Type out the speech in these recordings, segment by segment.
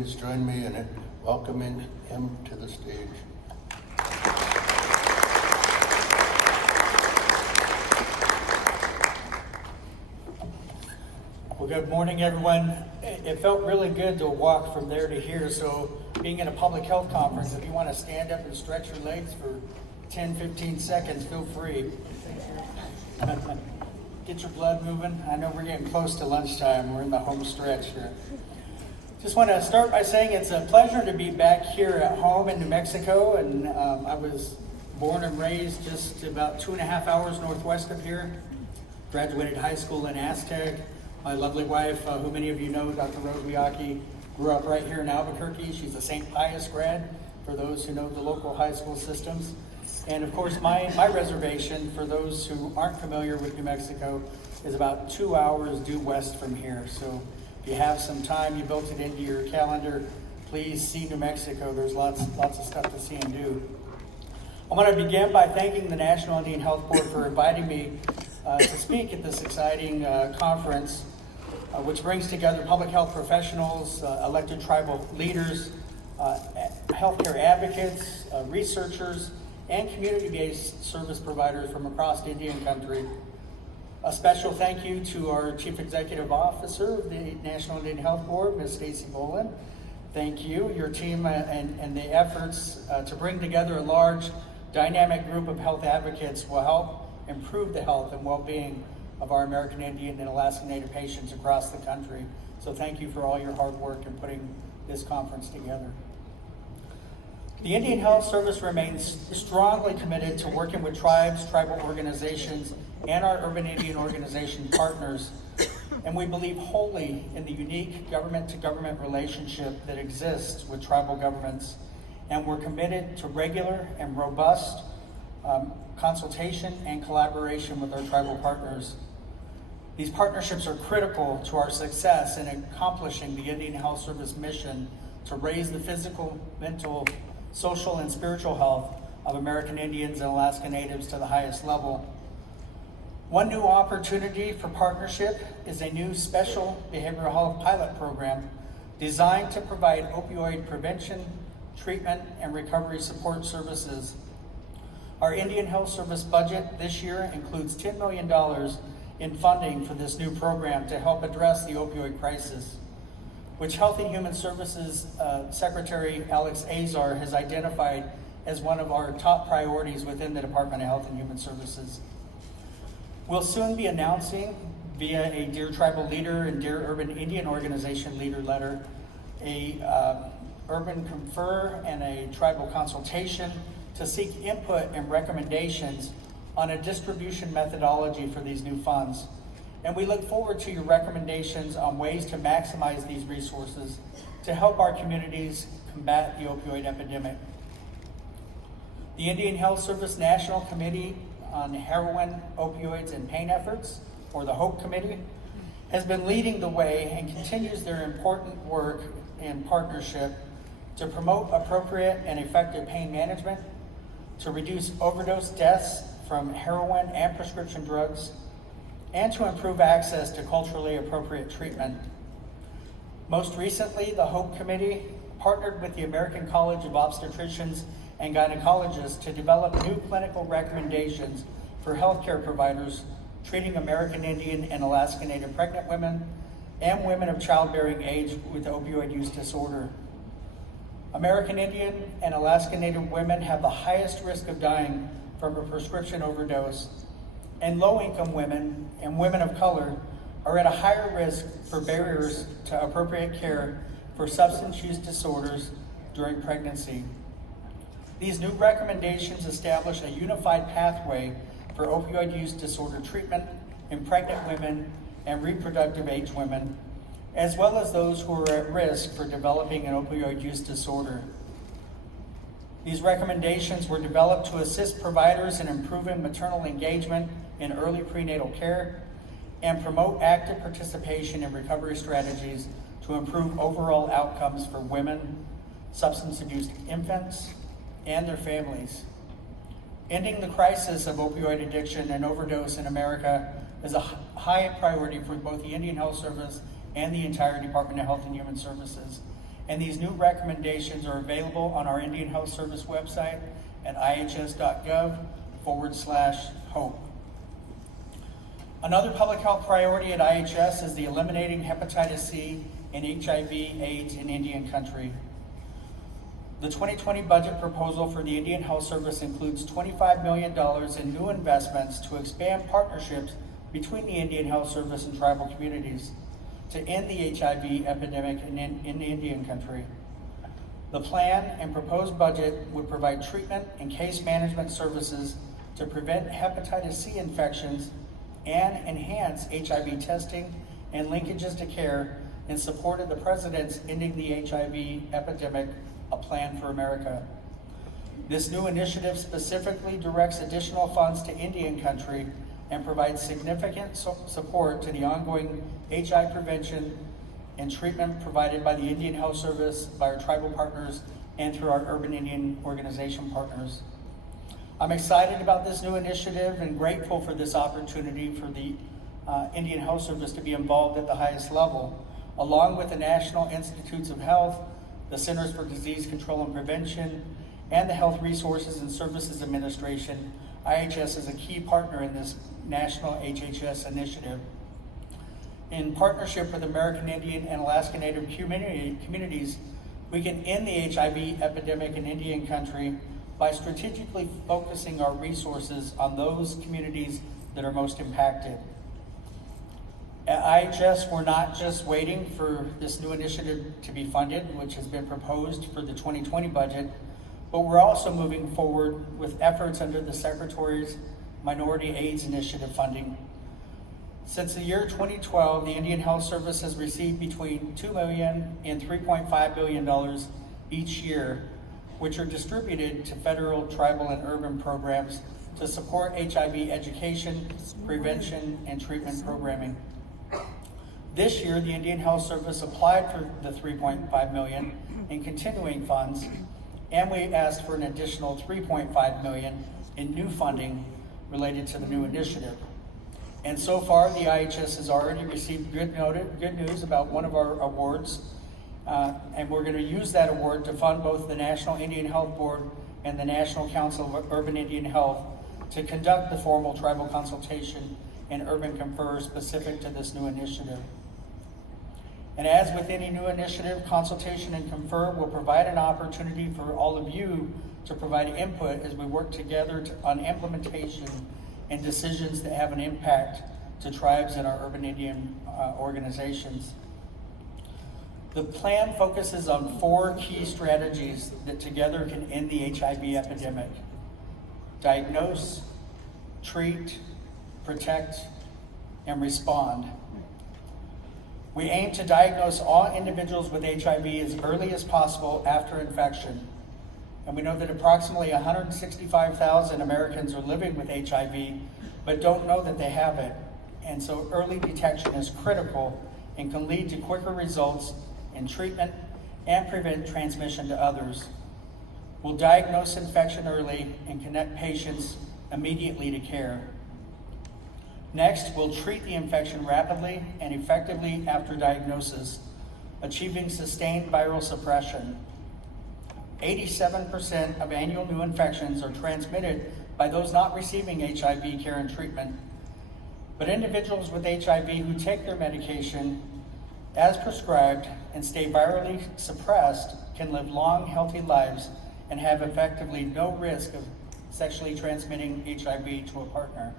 please join me in welcoming him to the stage. Well, good morning, everyone. It felt really good to walk from there to here, so being in a public health conference, if you want to stand up and stretch your legs for 10, 15 seconds, feel free. Get your blood moving. I know we're getting close to lunchtime. We're in the home stretch here. Just want to start by saying it's a pleasure to be back here at home in New Mexico, and I was born and raised just about 2.5 hours northwest of here. Graduated high school in Aztec. My lovely wife, who many of you know, Dr. Weahkee, grew up right here in Albuquerque. She's a St. Pius grad, for those who know the local high school systems. And of course, my reservation, for those who aren't familiar with New Mexico, is about 2 hours due west from here. So if you have some time, you built it into your calendar, please see New Mexico. There's lots of stuff to see and do. I want to begin by thanking the National Indian Health Board for inviting me to speak at this exciting conference, which brings together public health professionals, elected tribal leaders, healthcare advocates, researchers, and community-based service providers from across Indian country. A special thank you to our Chief Executive Officer of the National Indian Health Board, Ms. Stacy Boland. Thank you, your team, and the efforts to bring together a large, dynamic group of health advocates will help improve the health and well-being of our American Indian and Alaska Native patients across the country. So thank you for all your hard work in putting this conference together. The Indian Health Service remains strongly committed to working with tribes, tribal organizations, and our urban Indian organization partners, and we believe wholly in the unique government-to-government relationship that exists with tribal governments, and we're committed to regular and robust consultation and collaboration with our tribal partners. These partnerships are critical to our success in accomplishing the Indian Health Service mission to raise the physical, mental, social, and spiritual health of American Indians and Alaska Natives to the highest level. One new opportunity for partnership is a new special behavioral health pilot program designed to provide opioid prevention, treatment, and recovery support services. Our Indian Health Service budget this year includes $10 million in funding for this new program to help address the opioid crisis, which Health and Human Services Secretary Alex Azar has identified as one of our top priorities within the Department of Health and Human Services. We'll soon be announcing via a Dear Tribal Leader and Dear Urban Indian Organization Leader letter, a Urban Confer and a Tribal Consultation to seek input and recommendations on a distribution methodology for these new funds. And we look forward to your recommendations on ways to maximize these resources to help our communities combat the opioid epidemic. The Indian Health Service National Committee on Heroin, Opioids, and Pain Efforts, or the HOPE Committee, has been leading the way and continues their important work in partnership to promote appropriate and effective pain management, to reduce overdose deaths from heroin and prescription drugs, and to improve access to culturally appropriate treatment. Most recently, the HOPE Committee partnered with the American College of Obstetricians and Gynecologists to develop new clinical recommendations for healthcare providers treating American Indian and Alaska Native pregnant women and women of childbearing age with opioid use disorder. American Indian and Alaska Native women have the highest risk of dying from a prescription overdose, and low-income women and women of color are at a higher risk for barriers to appropriate care for substance use disorders during pregnancy. These new recommendations establish a unified pathway for opioid use disorder treatment in pregnant women and reproductive age women, as well as those who are at risk for developing an opioid use disorder. These recommendations were developed to assist providers in improving maternal engagement in early prenatal care and promote active participation in recovery strategies to improve overall outcomes for women, substance abuse infants, and their families. Ending the crisis of opioid addiction and overdose in America is a high priority for both the Indian Health Service and the entire Department of Health and Human Services. and these new recommendations are available on our Indian Health Service website at ihs.gov/hope. Another public health priority at IHS is the eliminating hepatitis C and HIV/AIDS in Indian country. The 2020 budget proposal for the Indian Health Service includes $25 million in new investments to expand partnerships between the Indian Health Service and tribal communities to end the HIV epidemic in Indian country. The plan and proposed budget would provide treatment and case management services to prevent hepatitis C infections and enhance HIV testing and linkages to care in support of the President's Ending the HIV Epidemic, a Plan for America. This new initiative specifically directs additional funds to Indian country and provides significant support to the ongoing HIV prevention and treatment provided by the Indian Health Service, by our tribal partners, and through our urban Indian organization partners. I'm excited about this new initiative and grateful for this opportunity for the Indian Health Service to be involved at the highest level, along with the National Institutes of Health, the Centers for Disease Control and Prevention, and the Health Resources and Services Administration. IHS is a key partner in this national HHS initiative. In partnership with American Indian and Alaska Native communities, we can end the HIV epidemic in Indian country by strategically focusing our resources on those communities that are most impacted. At IHS, we're not just waiting for this new initiative to be funded, which has been proposed for the 2020 budget, but we're also moving forward with efforts under the Secretary's Minority AIDS Initiative funding. Since the year 2012, the Indian Health Service has received between $2 million and $3.5 billion each year, which are distributed to federal, tribal, and urban programs to support HIV education, prevention, and treatment programming. This year, the Indian Health Service applied for the $3.5 million in continuing funds, and we asked for an additional $3.5 million in new funding related to the new initiative. And so far, the IHS has already received good news about one of our awards, and we're going to use that award to fund both the National Indian Health Board and the National Council of Urban Indian Health to conduct the formal tribal consultation and urban confer specific to this new initiative. And as with any new initiative, consultation and confer will provide an opportunity for all of you to provide input as we work together on implementation and decisions that have an impact to tribes and our urban Indian organizations. The plan focuses on 4 key strategies that together can end the HIV epidemic: diagnose, treat, protect, and respond. We aim to diagnose all individuals with HIV as early as possible after infection. And we know that approximately 165,000 Americans are living with HIV, but don't know that they have it. And so early detection is critical and can lead to quicker results in treatment and prevent transmission to others. We'll diagnose infection early and connect patients immediately to care. Next, we'll treat the infection rapidly and effectively after diagnosis, achieving sustained viral suppression. 87% of annual new infections are transmitted by those not receiving HIV care and treatment. But individuals with HIV who take their medication as prescribed and stay virally suppressed can live long, healthy lives and have effectively no risk of sexually transmitting HIV to a partner.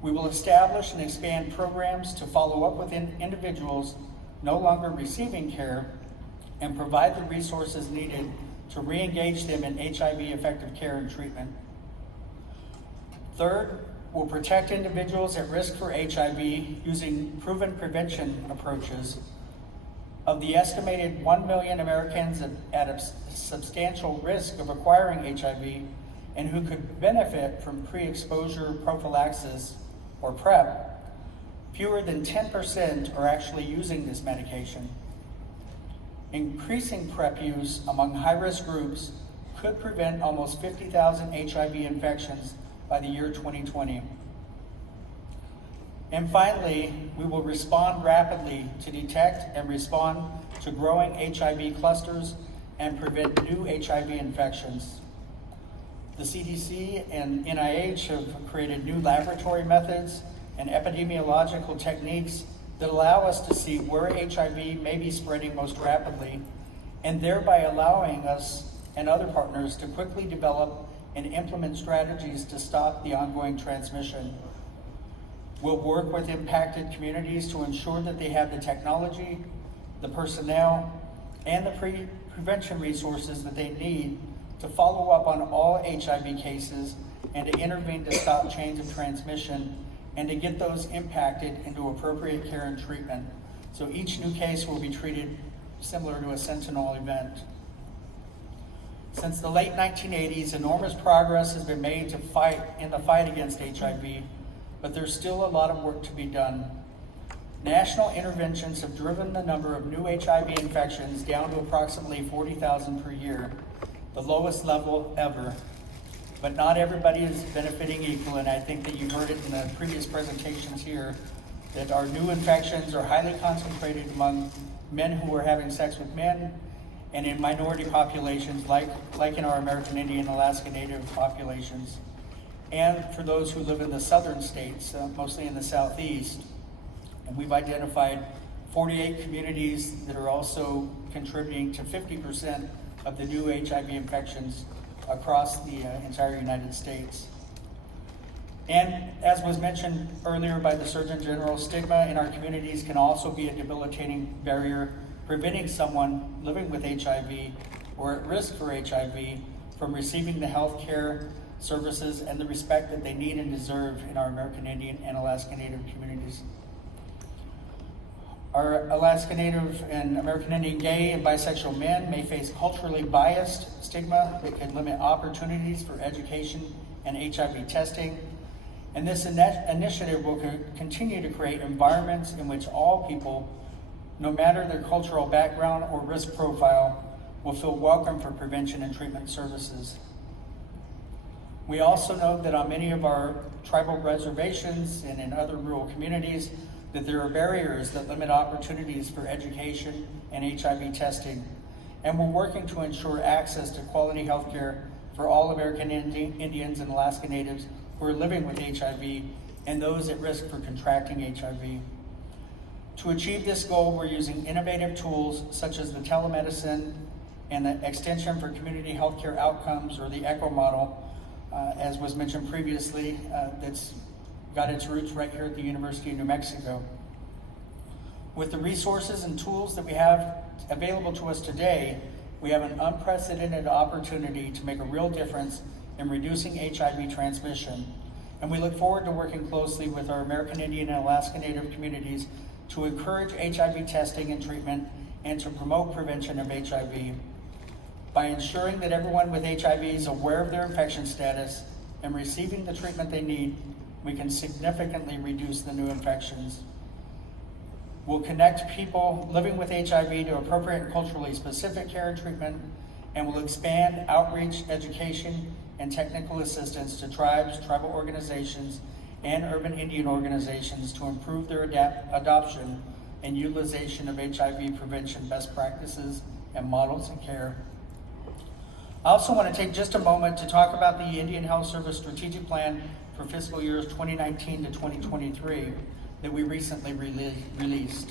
We will establish and expand programs to follow up with individuals no longer receiving care and provide the resources needed to re-engage them in HIV-effective care and treatment. Third, we'll protect individuals at risk for HIV using proven prevention approaches. Of the estimated 1 million Americans at a substantial risk of acquiring HIV and who could benefit from pre-exposure prophylaxis or PrEP, fewer than 10% are actually using this medication. Increasing PrEP use among high-risk groups could prevent almost 50,000 HIV infections by the year 2020. And finally, we will respond rapidly to detect and respond to growing HIV clusters and prevent new HIV infections. The CDC and NIH have created new laboratory methods and epidemiological techniques that allow us to see where HIV may be spreading most rapidly, and thereby allowing us and other partners to quickly develop and implement strategies to stop the ongoing transmission. We'll work with impacted communities to ensure that they have the technology, the personnel, and the prevention resources that they need to follow up on all HIV cases and to intervene to stop chains of transmission and to get those impacted into appropriate care and treatment. So each new case will be treated similar to a sentinel event. Since the late 1980s, enormous progress has been made in the fight against HIV, but there's still a lot of work to be done. National interventions have driven the number of new HIV infections down to approximately 40,000 per year, the lowest level ever. But not everybody is benefiting equal, and I think that you heard it in the previous presentations here, that our new infections are highly concentrated among men who are having sex with men, and in minority populations like in our American Indian and Alaska Native populations, and for those who live in the southern states, mostly in the southeast. And we've identified 48 communities that are also contributing to 50% of the new HIV infections across the entire United States. And as was mentioned earlier by the Surgeon General, stigma in our communities can also be a debilitating barrier, preventing someone living with HIV or at risk for HIV from receiving the health care services and the respect that they need and deserve in our American Indian and Alaska Native communities. Our Alaska Native and American Indian gay and bisexual men may face culturally biased stigma that can limit opportunities for education and HIV testing. And this initiative will continue to create environments in which all people, no matter their cultural background or risk profile, will feel welcome for prevention and treatment services. We also know that on many of our tribal reservations and in other rural communities, that there are barriers that limit opportunities for education and HIV testing. And we're working to ensure access to quality health care for all American Indians and Alaska Natives who are living with HIV and those at risk for contracting HIV. To achieve this goal, we're using innovative tools such as the telemedicine and the Extension for Community Healthcare Outcomes, or the ECHO model, as was mentioned previously, that's got its roots right here at the University of New Mexico. With the resources and tools that we have available to us today, we have an unprecedented opportunity to make a real difference in reducing HIV transmission. And we look forward to working closely with our American Indian and Alaska Native communities to encourage HIV testing and treatment and to promote prevention of HIV. By ensuring that everyone with HIV is aware of their infection status and receiving the treatment they need, we can significantly reduce the new infections. We'll connect people living with HIV to appropriate and culturally specific care and treatment, and will expand outreach, education, and technical assistance to tribes, tribal organizations, and urban Indian organizations to improve their adoption and utilization of HIV prevention best practices and models of care. I also want to take just a moment to talk about the Indian Health Service Strategic Plan for fiscal years 2019 to 2023 that we recently released.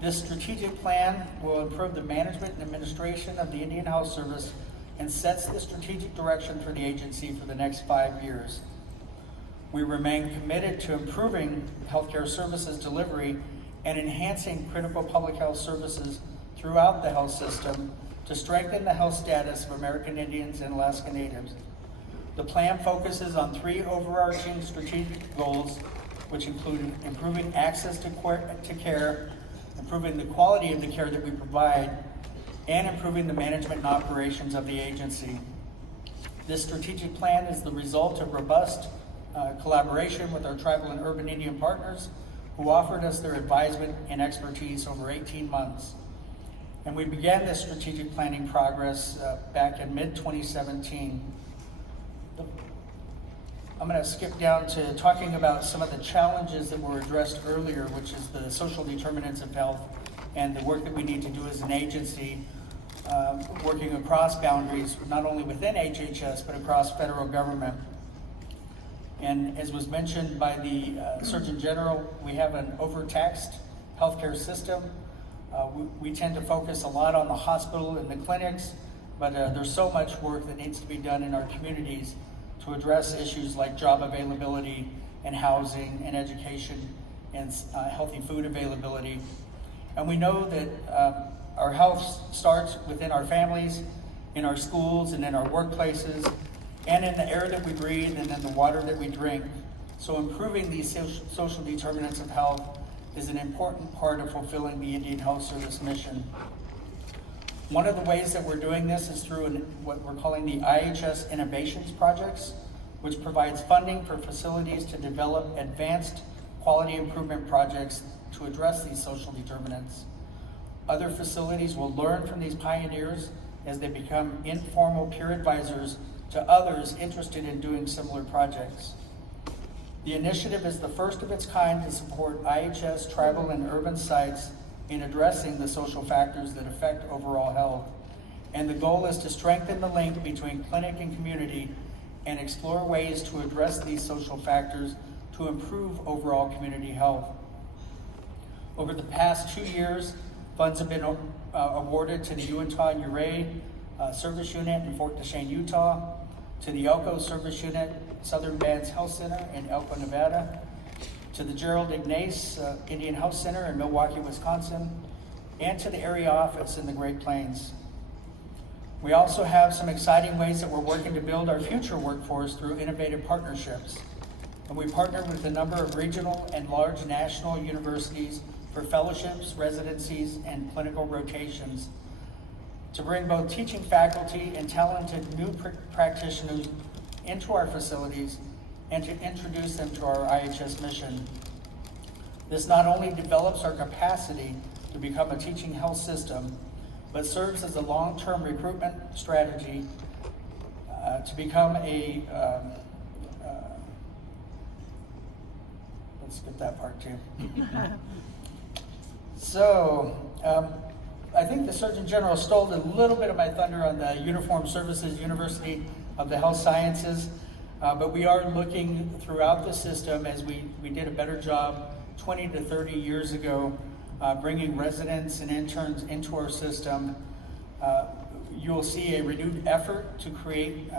This strategic plan will improve the management and administration of the Indian Health Service and sets the strategic direction for the agency for the next 5 years. We remain committed to improving healthcare services delivery and enhancing critical public health services throughout the health system to strengthen the health status of American Indians and Alaska Natives. The plan focuses on 3 overarching strategic goals, which include improving access to care, improving the quality of the care that we provide, and improving the management and operations of the agency. This strategic plan is the result of robust collaboration with our tribal and urban Indian partners who offered us their advisement and expertise over 18 months. And we began this strategic planning progress back in mid-2017. I'm going to skip down to talking about some of the challenges that were addressed earlier, which is the social determinants of health and the work that we need to do as an agency, working across boundaries, not only within HHS, but across federal government. And as was mentioned by the Surgeon General, we have an overtaxed healthcare system. We tend to focus a lot on the hospital and the clinics, but there's so much work that needs to be done in our communities to address issues like job availability and housing and education and healthy food availability. And we know that our health starts within our families, in our schools, and in our workplaces, and in the air that we breathe, and in the water that we drink. So improving these social determinants of health is an important part of fulfilling the Indian Health Service mission. One of the ways that we're doing this is through what we're calling the IHS Innovations Projects, which provides funding for facilities to develop advanced quality improvement projects to address these social determinants. Other facilities will learn from these pioneers as they become informal peer advisors to others interested in doing similar projects. The initiative is the first of its kind to support IHS tribal and urban sites in addressing the social factors that affect overall health. And the goal is to strengthen the link between clinic and community and explore ways to address these social factors to improve overall community health. Over the past 2 years, funds have been awarded to the Uintah Uray Service Unit in Fort Duchesne, Utah, to the Elko Service Unit, Southern Bands Health Center in Elko, Nevada, to the Gerald Ignace Indian Health Center in Milwaukee, Wisconsin, and to the area office in the Great Plains. We also have some exciting ways that we're working to build our future workforce through innovative partnerships. And we partner with a number of regional and large national universities for fellowships, residencies, and clinical rotations to bring both teaching faculty and talented new practitioners into our facilities and to introduce them to our IHS mission. This not only develops our capacity to become a teaching health system, but serves as a long-term recruitment strategy to become a, let's skip that part too. So, I think the Surgeon General stole a little bit of my thunder on the Uniformed Services University of the Health Sciences, but we are looking throughout the system as we did a better job 20 to 30 years ago, bringing residents and interns into our system. You'll see a renewed effort to create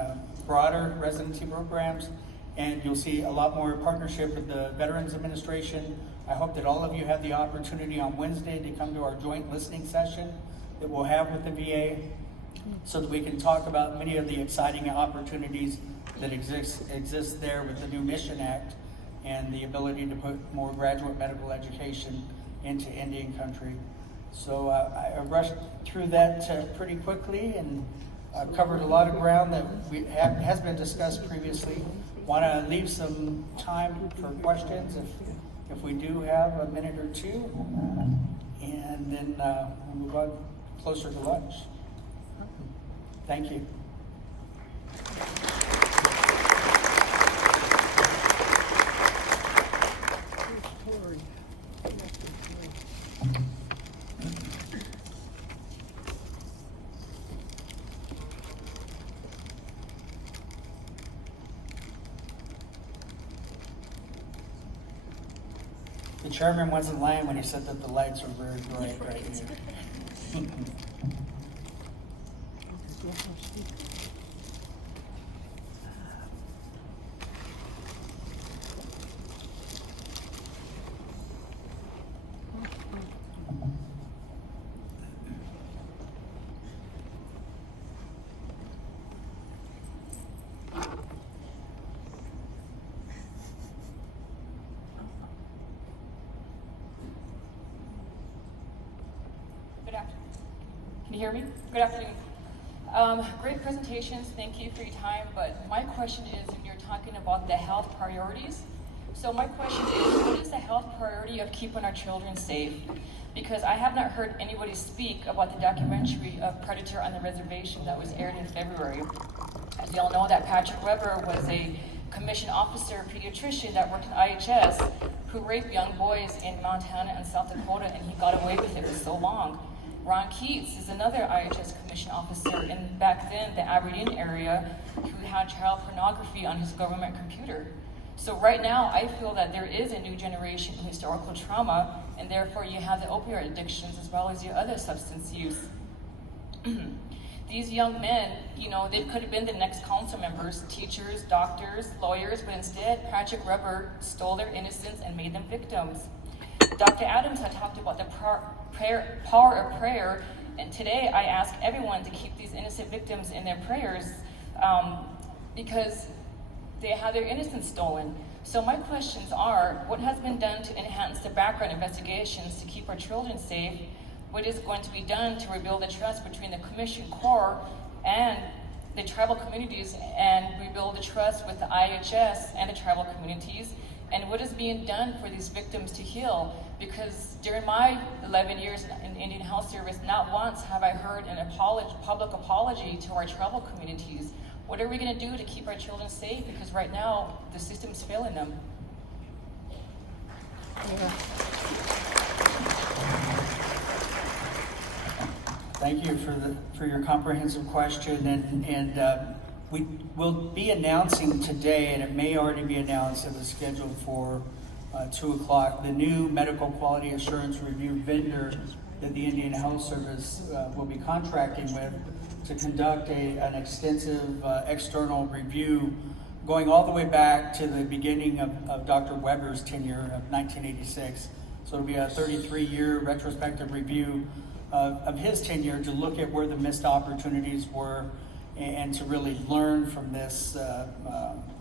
broader residency programs, and you'll see a lot more partnership with the Veterans Administration. I hope that all of you have the opportunity on Wednesday to come to our joint listening session that we'll have with the VA so that we can talk about many of the exciting opportunities that exist there with the new Mission Act and the ability to put more graduate medical education into Indian country. So I rushed through that pretty quickly and covered a lot of ground that has been discussed previously. Want to leave some time for questions if we do have a minute or two, and then we'll move on closer to lunch. Thank you. The chairman wasn't lying when he said that the lights were very bright right here. Can you hear me? Good afternoon. Great presentations, thank you for your time, but my question is, when you're talking about the health priorities, so my question is, what is the health priority of keeping our children safe? Because I have not heard anybody speak about the documentary of Predator on the Reservation that was aired in February. As you all know, that Patrick Weber was a commissioned officer, pediatrician that worked in IHS, who raped young boys in Montana and South Dakota, and he got away with it for so long. Ron Keats is another IHS commission officer in back then the Aberdeen area who had child pornography on his government computer. So right now, I feel that there is a new generation of historical trauma, and therefore you have the opioid addictions as well as your other substance use. These young men, they could have been the next council members, teachers, doctors, lawyers, but instead, Project Rubber stole their innocence and made them victims. Dr. Adams had talked about the power of prayer, and today I ask everyone to keep these innocent victims in their prayers because they had their innocence stolen. So my questions are, what has been done to enhance the background investigations to keep our children safe? What is going to be done to rebuild the trust between the Commission Corps and the tribal communities and rebuild the trust with the IHS and the tribal communities? And what is being done for these victims to heal? Because during my 11 years in Indian Health Service, not once have I heard an public apology to our tribal communities. What are we going to do to keep our children safe? Because right now, the system's failing them. Yeah. Thank you for your comprehensive question, and we will be announcing today, and it may already be announced, it was scheduled for 2 o'clock, the new medical quality assurance review vendor that the Indian Health Service will be contracting with to conduct an extensive external review going all the way back to the beginning of Dr. Weber's tenure of 1986. So it'll be a 33-year retrospective review of his tenure to look at where the missed opportunities were and to really learn from this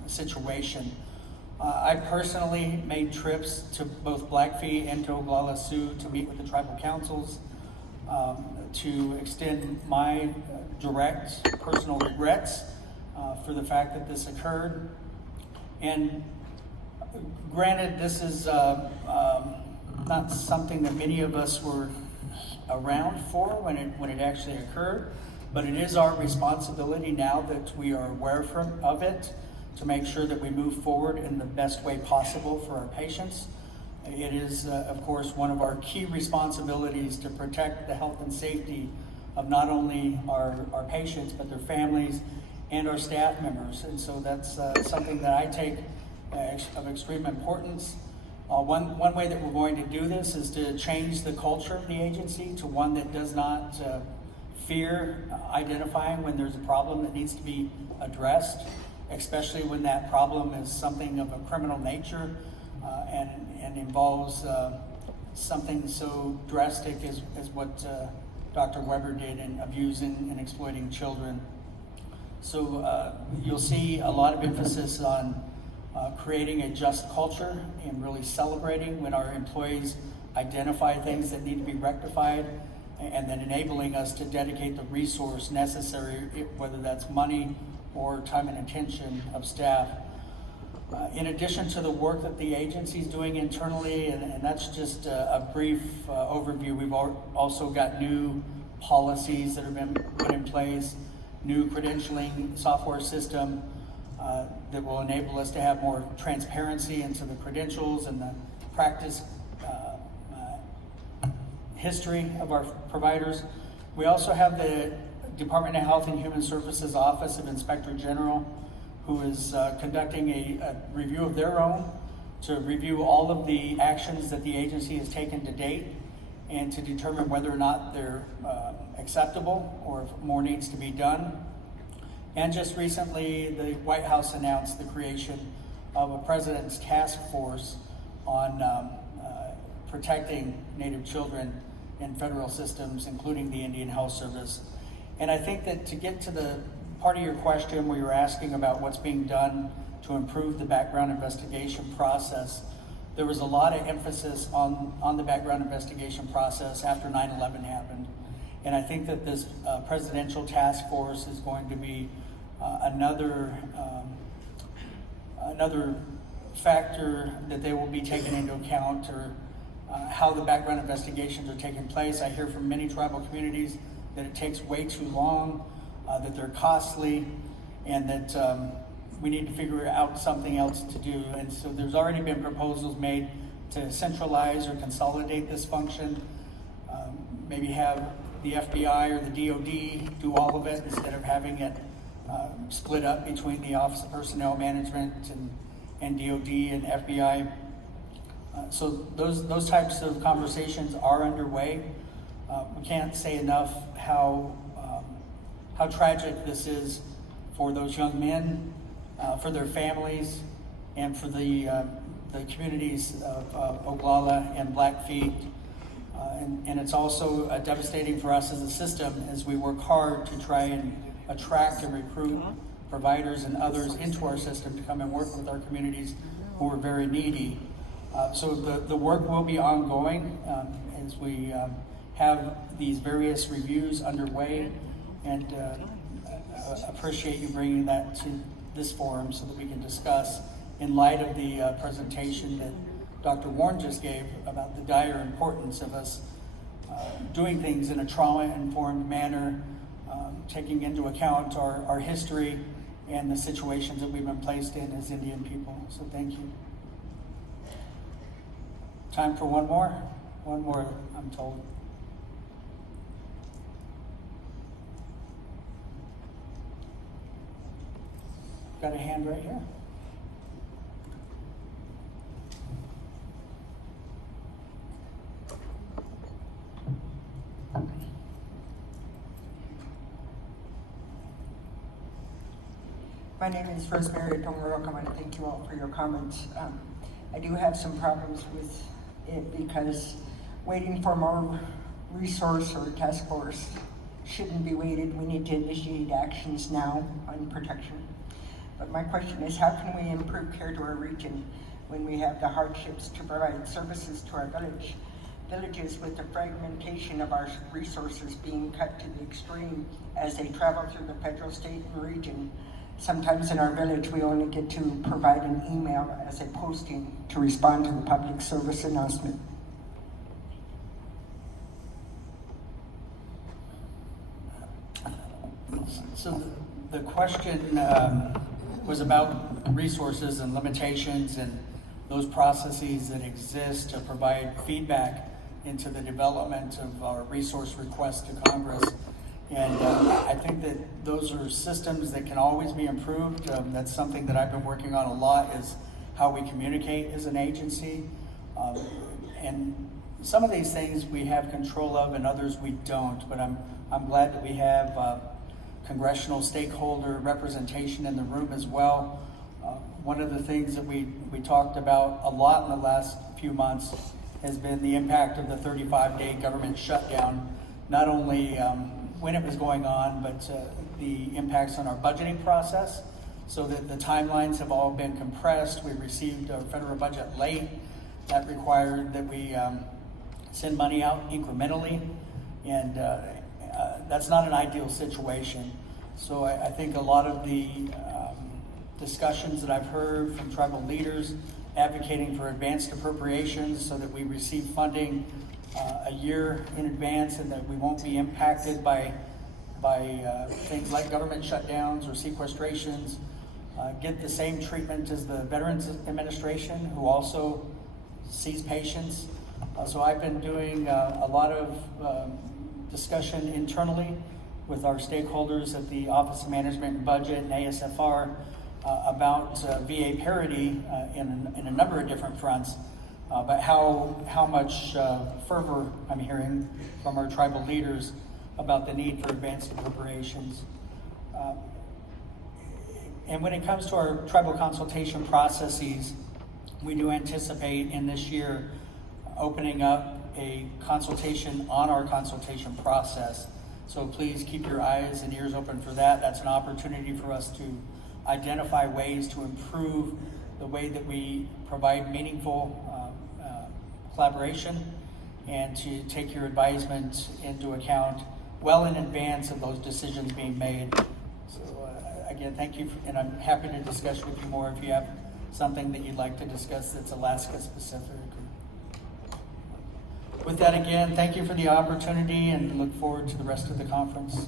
situation. I personally made trips to both Blackfeet and to Oglala Sioux to meet with the tribal councils to extend my direct personal regrets for the fact that this occurred. And granted, this is not something that many of us were around for when it actually occurred, but it is our responsibility now that we are aware of it to make sure that we move forward in the best way possible for our patients. It is, of course, one of our key responsibilities to protect the health and safety of not only our patients, but their families and our staff members. And so that's something that I take of extreme importance. One way that we're going to do this is to change the culture of the agency to one that does not fear identifying when there's a problem that needs to be addressed, especially when that problem is something of a criminal nature and involves something so drastic as what Dr. Weber did in abusing and exploiting children. So you'll see a lot of emphasis on creating a just culture and really celebrating when our employees identify things that need to be rectified, and then enabling us to dedicate the resource necessary, whether that's money or time and attention of staff. In addition to the work that the agency is doing internally, and that's just a brief overview, we've also got new policies that have been put in place, new credentialing software system that will enable us to have more transparency into the credentials and the practice history of our providers. We also have the Department of Health and Human Services Office of Inspector General, who is conducting a review of their own to review all of the actions that the agency has taken to date and to determine whether or not they're acceptable or if more needs to be done. And just recently, the White House announced the creation of a President's Task Force on protecting Native children in federal systems, including the Indian Health Service. And I think that to get to the part of your question where you're asking about what's being done to improve the background investigation process, there was a lot of emphasis on the background investigation process after 9/11 happened. And I think that this presidential task force is going to be another factor that they will be taking into account, or how the background investigations are taking place. I hear from many tribal communities that it takes way too long, that they're costly, and that we need to figure out something else to do. And so there's already been proposals made to centralize or consolidate this function. Maybe have the FBI or the DOD do all of it instead of having it split up between the Office of Personnel Management and DOD and FBI. So those types of conversations are underway. We can't say enough how tragic this is for those young men, for their families, and for the communities of Oglala and Blackfeet. And it's also devastating for us as a system as we work hard to try and attract and recruit providers and others into our system to come and work with our communities who are very needy. So the work will be ongoing as we have these various reviews underway, and appreciate you bringing that to this forum so that we can discuss in light of the presentation that Dr. Warren just gave about the dire importance of us doing things in a trauma-informed manner, taking into account our history and the situations that we've been placed in as Indian people. So thank you. Time for one more? One more, I'm told. Got a hand right here. My name is Rosemary Tongarok. I want to thank you all for your comments. I do have some problems with it because waiting for more resource or task force shouldn't be waited. We need to initiate actions now on protection. But my question is, how can we improve care to our region when we have the hardships to provide services to our villages with the fragmentation of our resources being cut to the extreme as they travel through the federal, state, and region? Sometimes in our village, we only get to provide an email as a posting to respond to the public service announcement. So the question was about resources and limitations and those processes that exist to provide feedback into the development of our resource request to Congress. And I think that those are systems that can always be improved. That's something that I've been working on a lot, is how we communicate as an agency. And some of these things we have control of and others we don't, but I'm glad that we have congressional stakeholder representation in the room as well. One of the things that we talked about a lot in the last few months has been the impact of the 35-day government shutdown, not only when it was going on, but the impacts on our budgeting process, so that the timelines have all been compressed. We received our federal budget late. That required that we send money out incrementally, and that's not an ideal situation. So I think a lot of the discussions that I've heard from tribal leaders advocating for advanced appropriations so that we receive funding a year in advance and that we won't be impacted by things like government shutdowns or sequestrations, get the same treatment as the Veterans Administration, who also sees patients. So I've been doing a lot of discussion internally with our stakeholders at the Office of Management and Budget and ASFR about VA parity in a number of different fronts. But how much fervor I'm hearing from our tribal leaders about the need for advanced appropriations. And when it comes to our tribal consultation processes, we do anticipate in this year opening up a consultation on our consultation process. So please keep your eyes and ears open for that. That's an opportunity for us to identify ways to improve the way that we provide meaningful collaboration and to take your advisement into account well in advance of those decisions being made. So again, thank you, and I'm happy to discuss with you more if you have something that you'd like to discuss that's Alaska specific. With that, again, thank you for the opportunity and look forward to the rest of the conference.